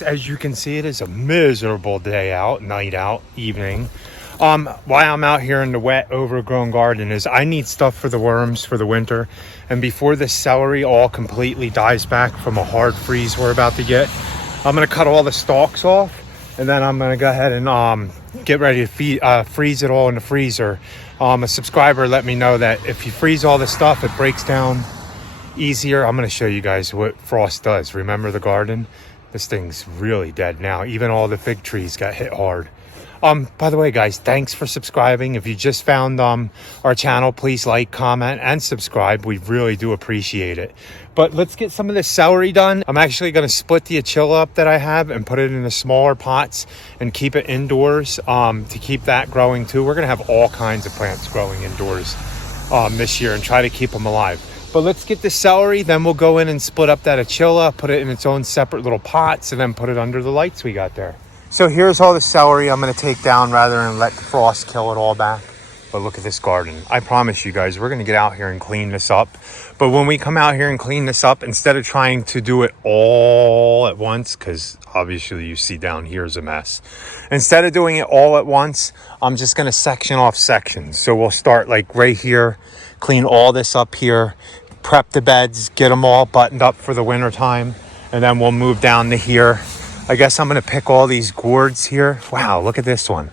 guys, as you can see, it is a miserable day out, night out, evening. Why I'm out here in the wet, overgrown garden is I need stuff for the worms for the winter. And before the celery all completely dies back from a hard freeze we're about to get, I'm going to cut all the stalks off. And then I'm going to go ahead and get ready to freeze it all in the freezer. A subscriber let me know that if you freeze all the stuff, it breaks down easier. I'm going to show you guys what frost does. Remember the garden? This thing's really dead now. Even all the fig trees got hit hard. By the way, guys, thanks for subscribing. If you just found our channel, please like, comment, and subscribe. We really do appreciate it. But let's get some of this celery done. I'm actually going to split the achilla up that I have and put it in the smaller pots and keep it indoors to keep that growing too. We're going to have all kinds of plants growing indoors this year and try to keep them alive. But let's get the celery, then we'll go in and split up that achilla, put it in its own separate little pots, and then put it under the lights we got there. So here's all the celery I'm going to take down rather than let the frost kill it all back. But look at this garden. I promise you guys, we're going to get out here and clean this up. But when we come out here and clean this up, instead of trying to do it all at once, because obviously you see down here is a mess. Instead of doing it all at once, I'm just going to section off sections. So we'll start like right here, clean all this up here, prep the beds, get them all buttoned up for the winter time. And then we'll move down to here. I guess I'm going to pick all these gourds here. Wow, look at this one.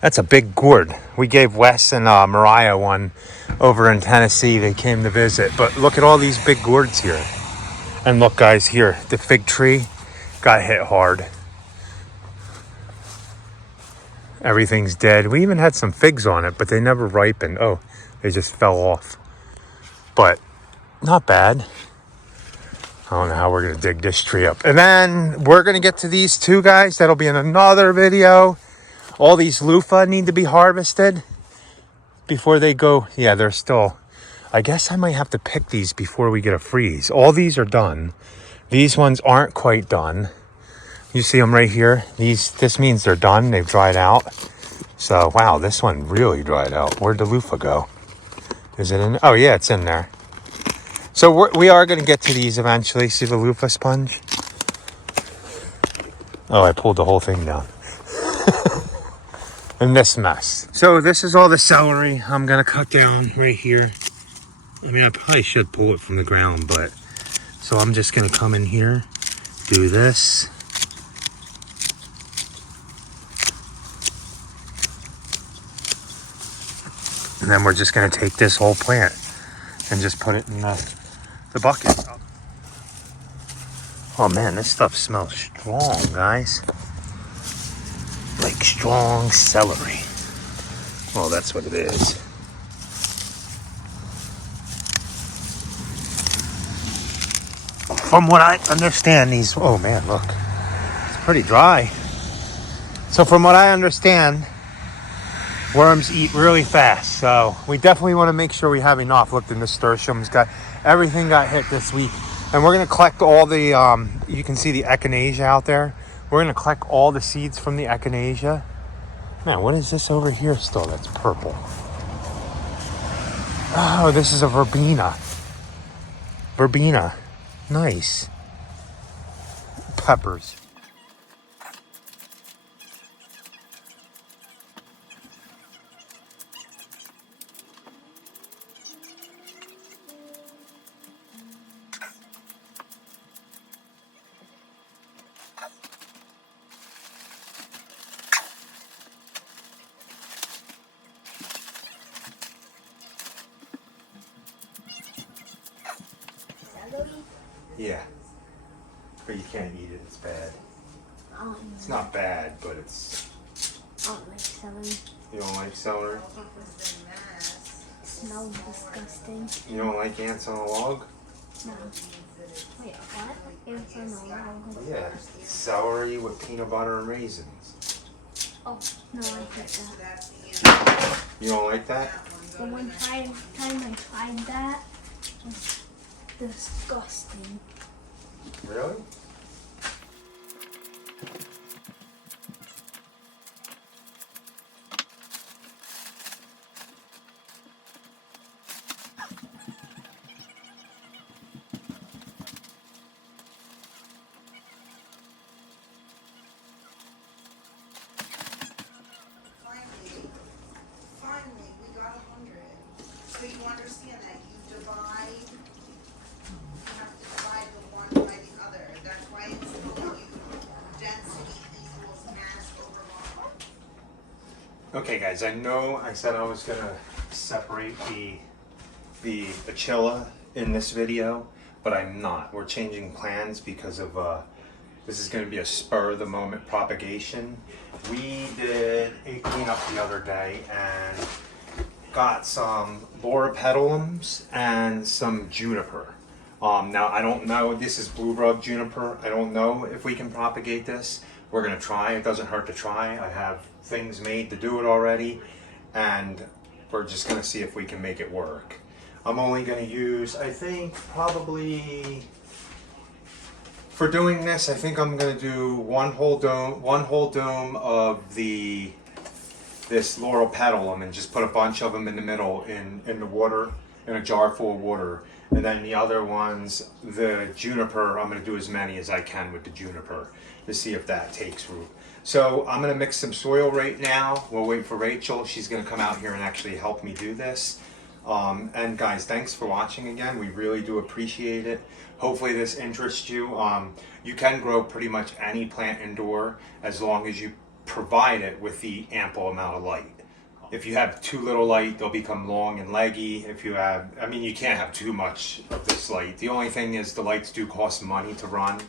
That's a big gourd. We gave Wes and Mariah one over in Tennessee. They came to visit. But look at all these big gourds here. And look, guys, here. The fig tree got hit hard. Everything's dead. We even had some figs on it, but they never ripened. Oh, they just fell off. But not bad. I don't know how we're going to dig this tree up. And then we're going to get to these two guys. That'll be in another video. All these loofah need to be harvested before they go. Yeah, they're still. I guess I might have to pick these before we get a freeze. All these are done. These ones aren't quite done. You see them right here. This means they're done. They've dried out. So, wow, this one really dried out. Where'd the loofah go? Is it in? Oh, yeah, it's in there. So we are going to get to these eventually. See the loofah sponge? Oh, I pulled the whole thing down. And this mess. So this is all the celery I'm going to cut down right here. I mean, I probably should pull it from the ground, but... So I'm just going to come in here, do this. And then we're just going to take this whole plant and just put it in the bucket. Oh man, this stuff smells strong, guys. Like strong celery. Well, that's what it is. From what I understand, these... Oh man, look. It's pretty dry. So from what I understand, worms eat really fast. So we definitely want to make sure we have enough. Look, the nasturtiums everything got hit this week. And we're going to collect all the, you can see the echinacea out there. We're going to collect all the seeds from the echinacea. Man, what is this over here still that's purple? Oh, this is a verbena. Verbena. Nice. Peppers. Yeah, but you can't eat it, it's bad. It's not bad, but it's... I don't like celery. You don't like celery? It smells disgusting. You don't like ants on a log? No. Wait, what? Ants on a log? Yeah, celery with peanut butter and raisins. Oh, no, I hate that. You don't like that? The one time I tried that, it was disgusting. Really? Okay guys, I know I said I was gonna separate the Achilla in this video, but I'm not. We're changing plans because of this is gonna be a spur of the moment propagation. We did a cleanup the other day and got some Loropetalums and some juniper. Now I don't know, this is blue rug juniper. I don't know if we can propagate this. We're gonna try, it doesn't hurt to try. I have things made to do it already, and we're just gonna see if we can make it work. I'm only gonna use, I think probably, for doing this, I think I'm gonna do one whole dome of this Loropetalum and just put a bunch of them in the middle in the water, in a jar full of water. And then the other ones, the juniper, I'm gonna do as many as I can with the juniper to see if that takes root. So I'm gonna mix some soil right now. We'll wait for Rachel. She's gonna come out here and actually help me do this. And guys, thanks for watching again. We really do appreciate it. Hopefully this interests you. You can grow pretty much any plant indoor as long as you provide it with the ample amount of light. If you have too little light, they'll become long and leggy. If you have, I mean, you can't have too much of this light. The only thing is the lights do cost money to run.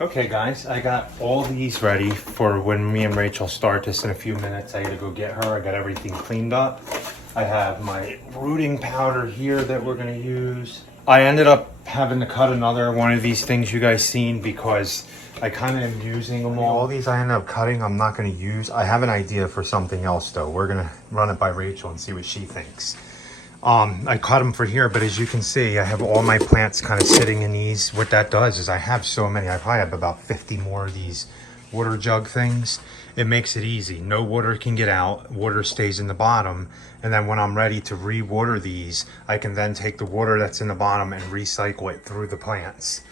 Okay guys, I got all these ready for when me and Rachel start this in a few minutes. I gotta go get her. I got everything cleaned up. I have my rooting powder here that we're gonna use. I ended up having to cut another one of these things you guys seen because I kind of am using them all. All these I ended up cutting, I'm not gonna use. I have an idea for something else though. We're gonna run it by Rachel and see what she thinks. I cut them for here, but as you can see, I have all my plants kind of sitting in these. What that does is I have so many. I probably have about 50 more of these water jug things. It makes it easy. No water can get out. Water stays in the bottom. And then when I'm ready to re-water these, I can then take the water that's in the bottom and recycle it through the plants.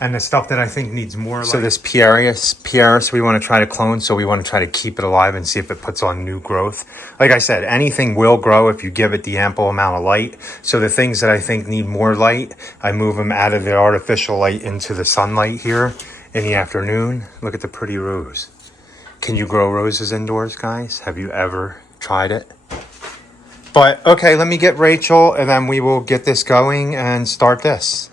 And the stuff that I think needs more. So this Pieris, we want to try to clone. So we want to try to keep it alive and see if it puts on new growth. Like I said, anything will grow if you give it the ample amount of light. So the things that I think need more light, I move them out of the artificial light into the sunlight here in the afternoon. Look at the pretty rose. Can you grow roses indoors, guys? Have you ever tried it? But okay, let me get Rachel and then we will get this going and start this.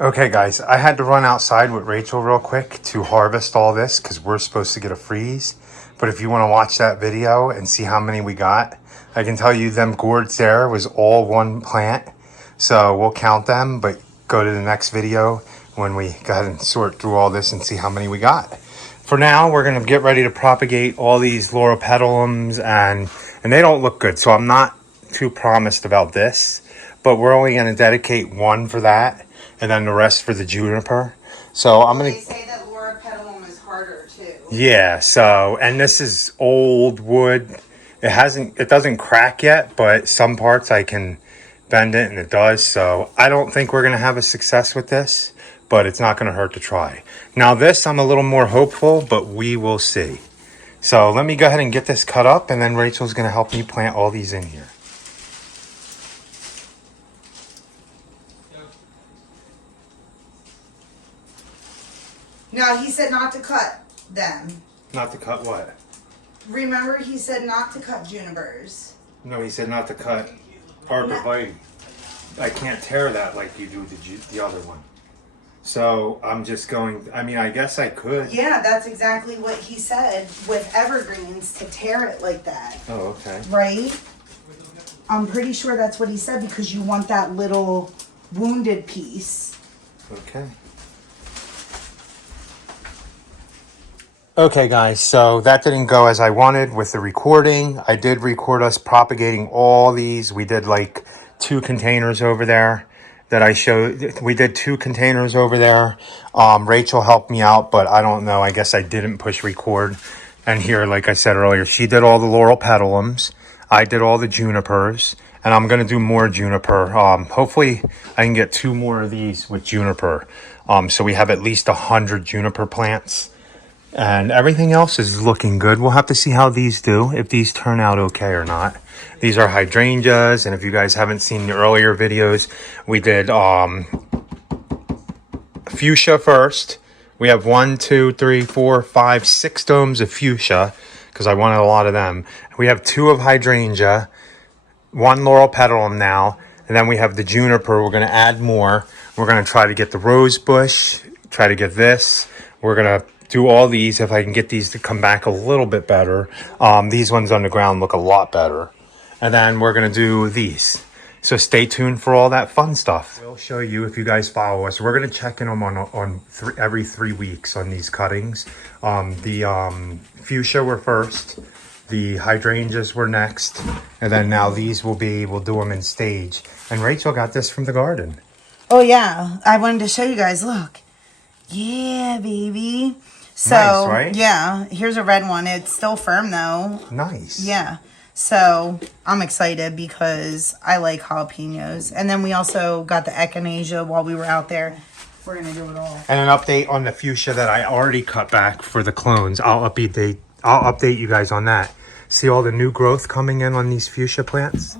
Okay guys, I had to run outside with Rachel real quick to harvest all this because we're supposed to get a freeze. But if you want to watch that video and see how many we got, I can tell you them gourds there was all one plant. So we'll count them, but go to the next video when we go ahead and sort through all this and see how many we got. For now, we're going to get ready to propagate all these Loropetalums and they don't look good. So I'm not too promised about this, but we're only going to dedicate one for that. And then the rest for the juniper. So I'm gonna. They say that Loropetalum is harder too. Yeah. So, and this is old wood. It doesn't crack yet, but some parts I can bend it and it does. So I don't think we're gonna have a success with this, but it's not gonna hurt to try. Now this, I'm a little more hopeful, but we will see. So let me go ahead and get this cut up, and then Rachel's gonna help me plant all these in here. No, he said not to cut them. Not to cut what? Remember, he said not to cut junipers. No, he said not to cut arborvitae. I can't tear that like you do the other one. So I'm just going, I mean, I guess I could. Yeah, that's exactly what he said with evergreens, to tear it like that. Oh, okay. Right? I'm pretty sure that's what he said, because you want that little wounded piece. Okay. Okay, guys, so that didn't go as I wanted with the recording. I did record us propagating all these. We did like 2 containers over there that I showed. We did 2 containers over there. Rachel helped me out, but I don't know. I guess I didn't push record. And here, like I said earlier, she did all the Loropetalums. I did all the junipers. And I'm going to do more juniper. Hopefully, I can get 2 more of these with juniper. So we have at least 100 juniper plants. And everything else is looking good. We'll have to see how these do, if these turn out okay or not. These are hydrangeas, and if you guys haven't seen the earlier videos, we did fuchsia first. We have 1, 2, 3, 4, 5, 6 domes of fuchsia, because I wanted a lot of them. We have 2 of hydrangea, 1 Loropetalum now, and then we have the juniper. We're going to add more. We're going to try to get the rose bush, try to get this. We're going to do all these if I can get these to come back a little bit better. These ones on the ground look a lot better. And then we're going to do these. So stay tuned for all that fun stuff. We'll show you if you guys follow us. We're going to check in them on every 3 weeks on these cuttings. The fuchsia were first. The hydrangeas were next. And then now these we'll do them in stage. And Rachel got this from the garden. Oh, yeah. I wanted to show you guys. Look. Yeah, baby. So, nice, right? Yeah, here's a red one. It's still firm, though. Nice. Yeah. So, I'm excited because I like jalapenos. And then we also got the echinacea while we were out there. We're going to do it all. And an update on the fuchsia that I already cut back for the clones. I'll update you guys on that. See all the new growth coming in on these fuchsia plants?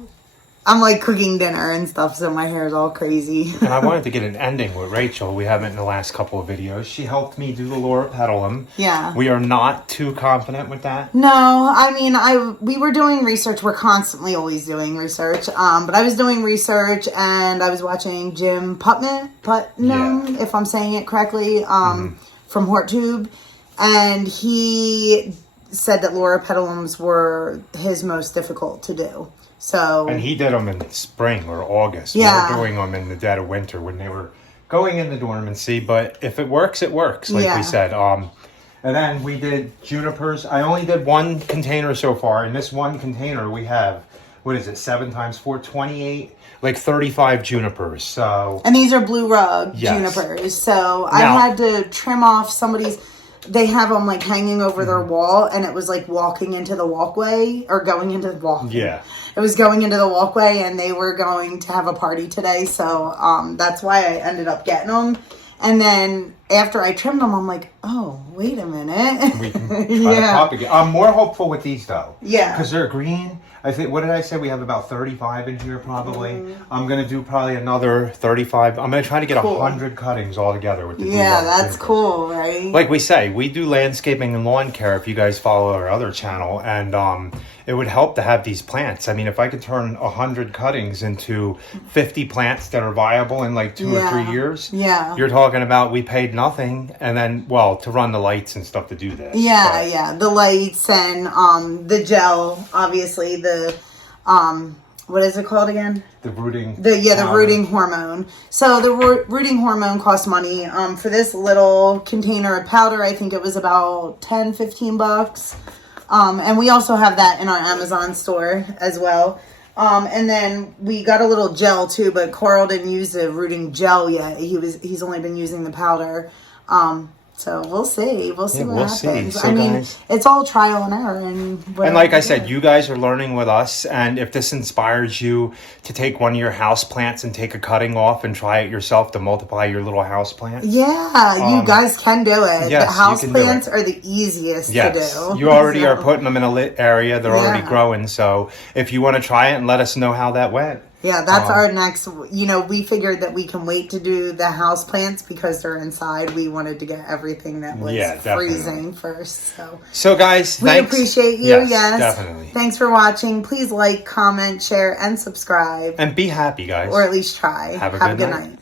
I'm like cooking dinner and stuff, so my hair is all crazy. And I wanted to get an ending with Rachel. We haven't in the last couple of videos. She helped me do the Loropetalum. Yeah. We are not too confident with that. No, I mean, we were doing research. We're constantly always doing research. But I was doing research and I was watching Jim Putnam, if I'm saying it correctly, from HortTube. And he said that Loropetalums were his most difficult to do. So, and he did them in spring or August. Yeah. We were doing them in the dead of winter when they were going into dormancy. But if it works, it works, like we said. And then we did junipers. I only did 1 container so far. In this 1 container, we have, 7 times 4, 28, like 35 junipers. So, and these are blue rug junipers. So I had to trim off somebody's. They have them like hanging over their wall, and it was like walking into the walkway or going into the walkway. Yeah. It was going into the walkway, and they were going to have a party today. So that's why I ended up getting them. And then after I trimmed them, I'm like, oh, wait a minute. We can try to propagate. I'm more hopeful with these though. Yeah. Because they're green. I think, what did I say? We have about 35 in here probably. I'm going to do probably another 35. I'm going to try to get 100 cuttings all together with the blue rug that's junipers. cool, right? Like we say, we do landscaping and lawn care if you guys follow our other channel. And it would help to have these plants. I mean, if I could turn 100 cuttings into 50 plants that are viable in like 2 or 3 years, you're talking about we paid nothing. And then, to run the lights and stuff to do this. Yeah. The lights and the gel, obviously, the what is it called again? The rooting. The rooting hormone. So the rooting hormone costs money. For this little container of powder, I think it was about $10-15. And we also have that in our Amazon store as well. And then we got a little gel too, but Coral didn't use the rooting gel yet. He's only been using the powder. So we'll see. We'll see what happens. So guys, it's all trial and error. And like I said, you guys are learning with us. And if this inspires you to take one of your house plants and take a cutting off and try it yourself to multiply your little house plant. Yeah, you guys can do it. Yes, the house plants are the easiest to do. You already are putting them in a lit area. They're already growing. So if you want to try it and let us know how that went. Yeah, that's our next, we figured that we can wait to do the house plants because they're inside. We wanted to get everything that was freezing first. So guys, we appreciate you. Yes, definitely. Thanks for watching. Please like, comment, share, and subscribe. And be happy, guys. Or at least try. Have a good night.